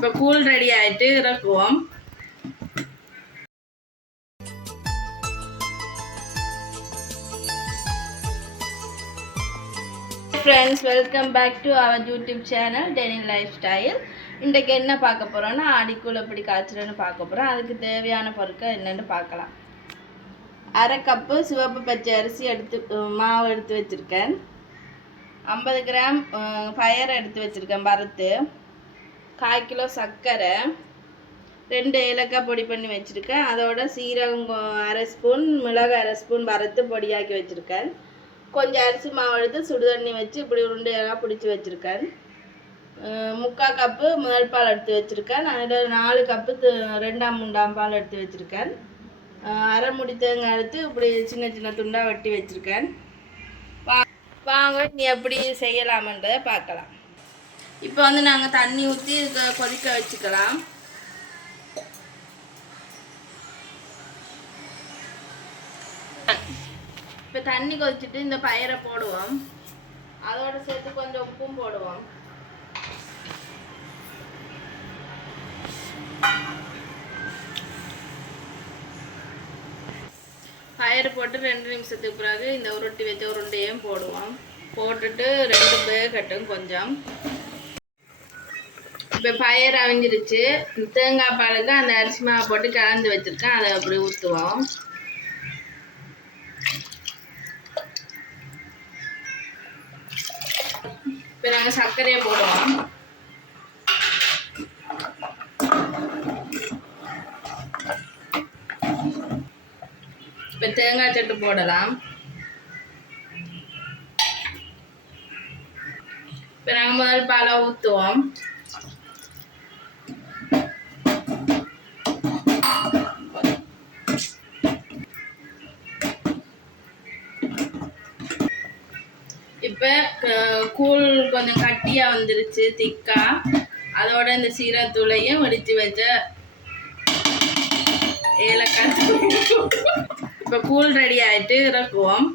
இப்போ cool ready ஆகிட்டு இறக்குவோம். Friends welcome back to our YouTube channel Denin lifestyle இன்றைக்கு என்ன பார்க்க போகிறோன்னா அடிக்குள்ள எப்படி காய்ச்சலன்னு பார்க்க போகிறோம் அதுக்கு தேவையான பொருட்கள் என்னென்னு பார்க்கலாம். அரை கப்பு சிவப்பு பச்சை அரிசி எடுத்து மாவு எடுத்து வச்சுருக்கேன். ஐம்பது கிராம் ஃபயர் எடுத்து வச்சுருக்கேன் பருத்து. கால் கிலோ சர்க்கரை ரெண்டு ஏலக்காய் பொடி பண்ணி வச்சுருக்கேன். அதோட சீரகம் அரை ஸ்பூன் மிளகு அரை ஸ்பூன் வறுத்து பொடியாக்கி வச்சுருக்கேன். கொஞ்சம் அரிசி மாவு எடுத்து சுடு தண்ணி வச்சு இப்படி உருண்டையாக பிடிச்சி வச்சுருக்கேன். முக்கால் கப்பு முதல் பால் எடுத்து வச்சுருக்கேன். அதில் நாலு கப்பு ரெண்டாம் மூன்றாம் பால் எடுத்து வச்சுருக்கேன். அரை முடி தேங்காய் எடுத்து இப்படி சின்ன சின்ன துண்டாக வெட்டி வச்சுருக்கேன். வா வாங்க நீ எப்படி செய்யலாமன்றதை பார்க்கலாம். இப்போ வந்து நாங்கள் தண்ணி ஊற்றி கொதிக்க வச்சுக்கலாம். இப்போ தண்ணி கொதிச்சுட்டு இந்த பயிரை போடுவோம். அதோட சேர்த்து கொஞ்சம் உப்பும் போடுவோம். பயிறு போட்டு ரெண்டு நிமிஷத்துக்கு பிறகு இந்த உருட்டி வச்ச உருண்டையும் போடுவோம். போட்டுட்டு ரெண்டு வேகட்டும் கொஞ்சம். இப்போ பயிர் அவிஞ்சிருச்சு. தேங்காய் பாலுக்கு அந்த அரிசி மாவு போட்டு கலந்து வச்சுருக்கேன். அதை அப்படி ஊற்றுவோம் இப்போ நாங்கள் சர்க்கரையை போடுவோம். இப்போ தேங்காய் சட்டு போடலாம். இப்போ நாங்கள் முதல் பாலை ஊற்றுவோம் இப்போ கூழ் கொஞ்சம் கட்டியாக வந்துருச்சு திக்கா. அதோட இந்த சீரத்தூளையும் வடித்து வச்ச ஏலக்காய் இப்போ கூழ் ரெடி ஆகிட்டு இறக்குவோம்.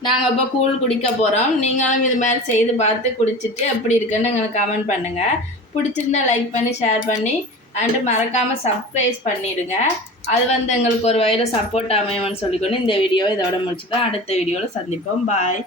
நாங்கள் இப்போ கூழ் குடிக்க போகிறோம் நீங்களும் இது மாதிரி செய்து பார்த்து குடிச்சிட்டு எப்படி இருக்குன்னு எங்களுக்கு கமெண்ட் பண்ணுங்கள் பிடிச்சிருந்தா லைக் பண்ணி ஷேர் பண்ணி அண்டு மறக்காமல் சப்ஸ்கிரைஸ் பண்ணிடுங்க. அது வந்து எங்களுக்கு ஒரு வகையில் சப்போர்ட் அமையும்னு சொல்லிக்கொண்டு இந்த வீடியோவை இதோட முடிச்சுக்கலாம் அடுத்த வீடியோவில் சந்திப்போம். பாய்